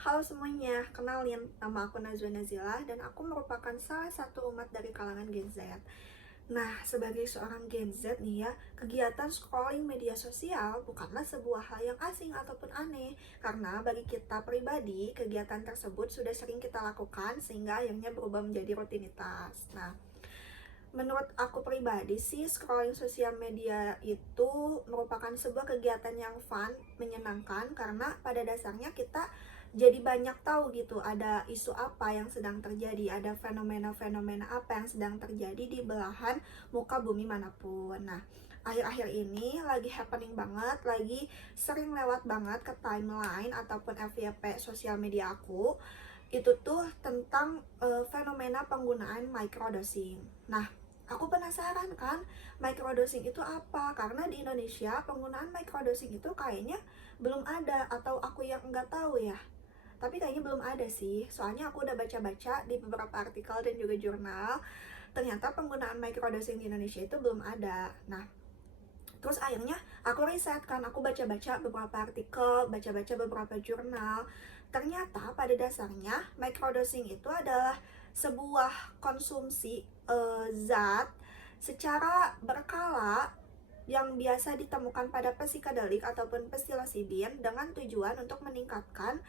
Halo semuanya, kenalin, nama aku Najwa Nazila dan aku merupakan salah satu umat dari kalangan Gen Z. Nah, sebagai seorang Gen Z nih ya, kegiatan scrolling media sosial bukanlah sebuah hal yang asing ataupun aneh. Karena bagi kita pribadi, kegiatan tersebut sudah sering kita lakukan sehingga akhirnya berubah menjadi rutinitas. Nah, menurut aku pribadi sih, scrolling sosial media itu merupakan sebuah kegiatan yang fun, menyenangkan, karena pada dasarnya kita jadi banyak tahu gitu ada isu apa yang sedang terjadi, ada fenomena-fenomena apa yang sedang terjadi di belahan muka bumi manapun. Nah, akhir-akhir ini lagi happening banget, lagi sering lewat banget ke timeline ataupun FYP sosial media aku. Itu tuh tentang fenomena penggunaan microdosing. Nah, aku penasaran kan, microdosing itu apa? Karena di Indonesia penggunaan microdosing itu kayaknya belum ada, atau aku yang nggak tahu ya. Tapi kayaknya belum ada sih, soalnya aku udah baca-baca di beberapa artikel dan juga jurnal, ternyata penggunaan microdosing di Indonesia itu belum ada. Nah, terus akhirnya aku riset kan, aku baca-baca beberapa artikel, baca-baca beberapa jurnal. Ternyata pada dasarnya microdosing itu adalah sebuah konsumsi zat secara berkala yang biasa ditemukan pada psikodelik ataupun psilocybin dengan tujuan untuk meningkatkan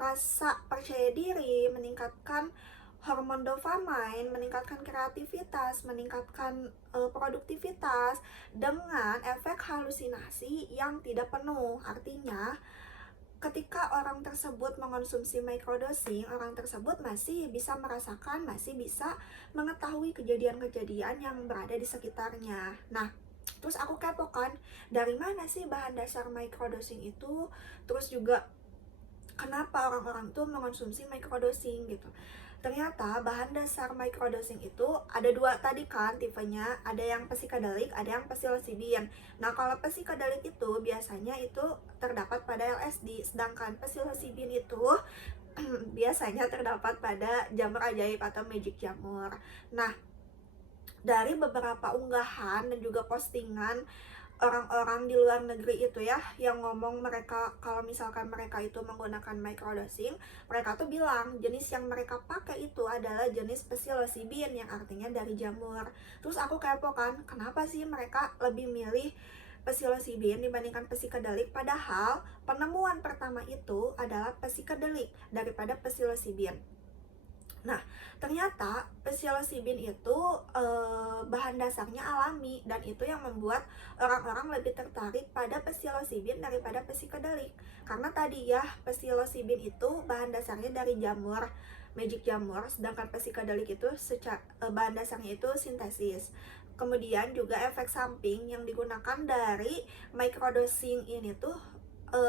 rasa percaya diri, meningkatkan hormon dopamin, meningkatkan kreativitas, meningkatkan produktivitas dengan efek halusinasi yang tidak penuh. Artinya, ketika orang tersebut mengonsumsi microdosing, orang tersebut masih bisa merasakan, masih bisa mengetahui kejadian-kejadian yang berada di sekitarnya. Nah, terus aku kepo kan, dari mana sih bahan dasar microdosing itu? Terus juga kenapa orang-orang tuh mengonsumsi microdosing gitu. Ternyata bahan dasar microdosing itu ada dua tadi kan tipenya, ada yang psikodelik, ada yang psilocybin. Nah, kalau psikodelik itu biasanya itu terdapat pada LSD, sedangkan psilocybin itu biasanya terdapat pada jamur ajaib atau magic jamur. Nah, dari beberapa unggahan dan juga postingan orang-orang di luar negeri itu ya, yang ngomong mereka kalau misalkan mereka itu menggunakan microdosing, mereka tuh bilang jenis yang mereka pakai itu adalah jenis psilocybin yang artinya dari jamur. Terus aku kepo kan, kenapa sih mereka lebih milih psilocybin dibandingkan psikodelik, padahal penemuan pertama itu adalah psikodelik daripada psilocybin. Nah, ternyata psilocybin itu bahan dasarnya alami, dan itu yang membuat orang-orang lebih tertarik pada psilocybin daripada psikodelik. Karena tadi ya, psilocybin itu bahan dasarnya dari jamur, magic jamur, sedangkan psikodelik itu bahan dasarnya itu sintesis. Kemudian juga efek samping yang digunakan dari microdosing ini tuh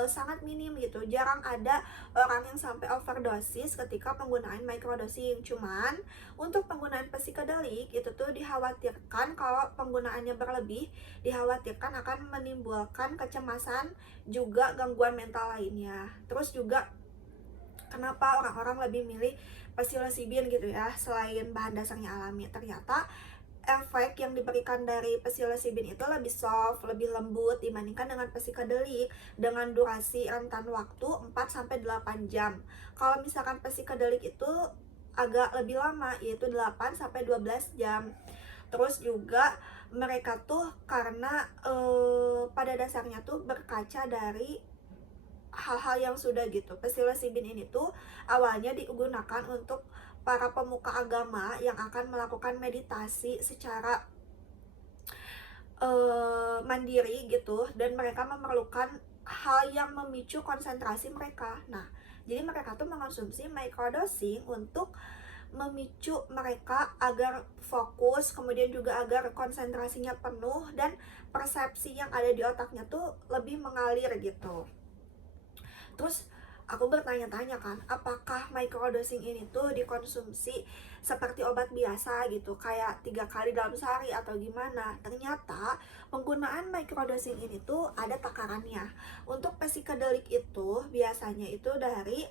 sangat minim gitu, jarang ada orang yang sampai overdosis ketika penggunaan microdosing. Cuman untuk penggunaan psikodelik itu tuh dikhawatirkan kalau penggunaannya berlebih, dikhawatirkan akan menimbulkan kecemasan juga gangguan mental lainnya. Terus juga kenapa orang-orang lebih milih psilocybin gitu ya, selain bahan dasarnya alami, ternyata efek yang diberikan dari psilocybin itu lebih soft, lebih lembut dibandingkan dengan psikodelik dengan durasi rentan waktu 4 sampai 8 jam. Kalau misalkan psikodelik itu agak lebih lama, yaitu 8 sampai 12 jam. Terus juga mereka tuh karena pada dasarnya tuh berkaca dari hal-hal yang sudah gitu. Psilocybin ini tuh awalnya digunakan untuk para pemuka agama yang akan melakukan meditasi secara mandiri gitu, dan mereka memerlukan hal yang memicu konsentrasi mereka. Nah, jadi mereka tuh mengonsumsi microdosing untuk memicu mereka agar fokus, kemudian juga agar konsentrasinya penuh dan persepsi yang ada di otaknya tuh lebih mengalir gitu. Terus aku bertanya-tanya kan, apakah microdosing ini tuh dikonsumsi seperti obat biasa gitu, kayak 3 kali dalam sehari atau gimana? Ternyata penggunaan microdosing ini tuh ada takarannya. Untuk psikodelik itu biasanya itu dari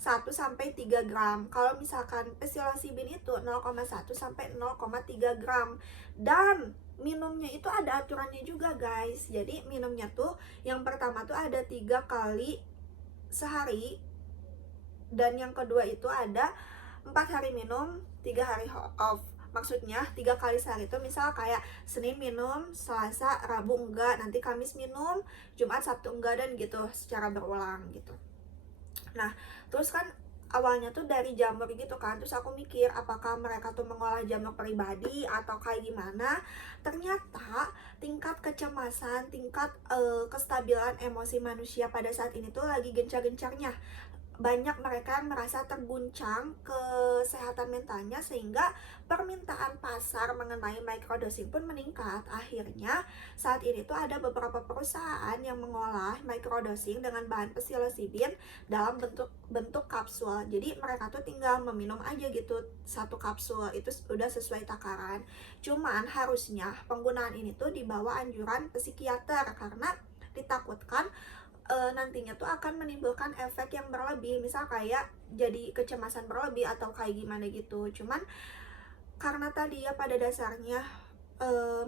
1 sampai 3 gram. Kalau misalkan psilocybin itu 0,1 sampai 0,3 gram. Dan minumnya itu ada aturannya juga guys. Jadi minumnya tuh yang pertama tuh ada 3 kali sehari, dan yang kedua itu ada 4 hari minum, 3 hari off. Maksudnya 3 kali sehari itu misal kayak Senin minum, Selasa, Rabu enggak, nanti Kamis minum, Jumat, Sabtu enggak, dan gitu secara berulang gitu. Nah, terus kan awalnya tuh dari jamur gitu kan, terus aku mikir apakah mereka tuh mengolah jamur pribadi atau kayak gimana. Ternyata tingkat kecemasan, tingkat kestabilan emosi manusia pada saat ini tuh lagi gencar-gencarnya. Banyak mereka yang merasa terguncang kesehatan mentalnya, sehingga permintaan pasar mengenai microdosing pun meningkat. Akhirnya saat ini tuh ada beberapa perusahaan yang mengolah microdosing dengan bahan psilocybin dalam bentuk kapsul. Jadi mereka tuh tinggal meminum aja gitu satu kapsul, itu udah sesuai takaran. Cuman harusnya penggunaan ini tuh di bawah anjuran psikiater, karena ditakutkan nantinya tuh akan menimbulkan efek yang berlebih, misal kayak jadi kecemasan berlebih atau kayak gimana gitu. Cuman karena tadi ya pada dasarnya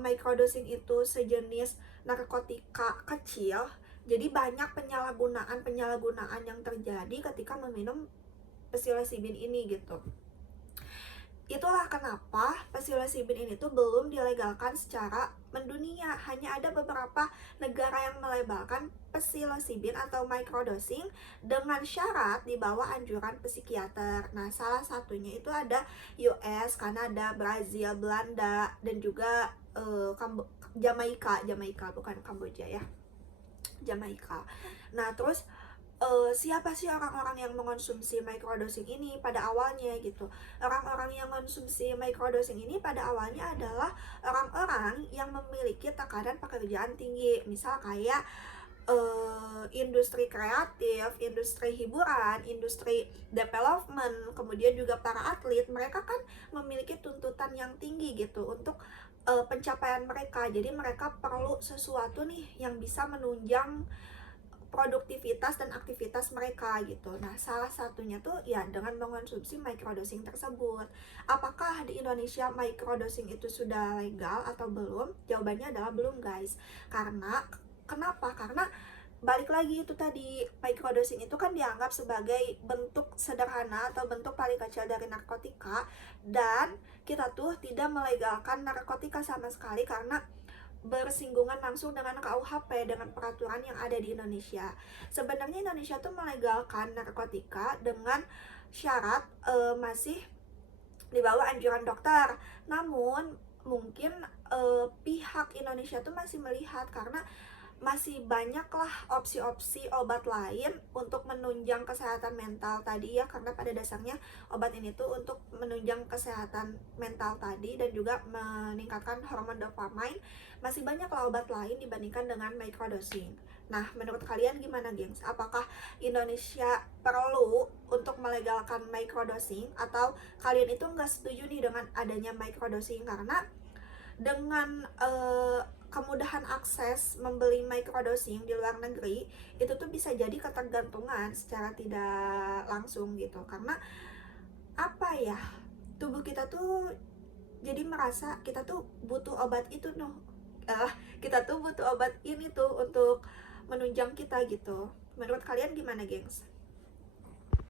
microdosing itu sejenis narkotika kecil, jadi banyak penyalahgunaan yang terjadi ketika meminum psilocybin ini gitu. Itulah kenapa psilocybin ini tuh belum dilegalkan secara mendunia. Hanya ada beberapa negara yang melegalkan psilocybin atau microdosing dengan syarat di bawah anjuran psikiater. Nah, salah satunya itu ada US, Kanada, Brazil, Belanda, dan juga Jamaika bukan Kamboja ya, Jamaika. Nah, terus siapa sih orang-orang yang mengonsumsi microdosing ini pada awalnya gitu. Orang-orang yang mengonsumsi microdosing ini pada awalnya adalah orang-orang yang memiliki tekanan pekerjaan tinggi, misal kayak industri kreatif, industri hiburan, industri development, kemudian juga para atlet. Mereka kan memiliki tuntutan yang tinggi gitu untuk pencapaian mereka. Jadi mereka perlu sesuatu nih yang bisa menunjang produktivitas dan aktivitas mereka gitu. Nah, salah satunya tuh ya dengan mengonsumsi microdosing tersebut. Apakah di Indonesia microdosing itu sudah legal atau belum? Jawabannya adalah belum, guys. Kenapa? Karena balik lagi itu tadi, microdosing itu kan dianggap sebagai bentuk sederhana atau bentuk paling kecil dari narkotika, dan kita tuh tidak melegalkan narkotika sama sekali karena bersinggungan langsung dengan KUHP, dengan peraturan yang ada di Indonesia. Sebenarnya Indonesia tuh melegalkan narkotika dengan syarat masih di bawah anjuran dokter. Namun mungkin pihak Indonesia tuh masih melihat, karena masih banyaklah opsi-opsi obat lain untuk menunjang kesehatan mental tadi ya, karena pada dasarnya obat ini tuh untuk menunjang kesehatan mental tadi dan juga meningkatkan hormon dopamine. Masih banyaklah obat lain dibandingkan dengan microdosing. Nah, menurut kalian gimana, gengs? Apakah Indonesia perlu untuk melegalkan microdosing, atau kalian itu nggak setuju nih dengan adanya microdosing? Karena dengan kemudahan akses membeli microdosing di luar negeri, itu tuh bisa jadi ketergantungan secara tidak langsung gitu. Karena apa ya, tubuh kita tuh jadi merasa kita tuh butuh obat itu kita tuh butuh obat ini tuh untuk menunjang kita gitu. Menurut kalian gimana, gengs?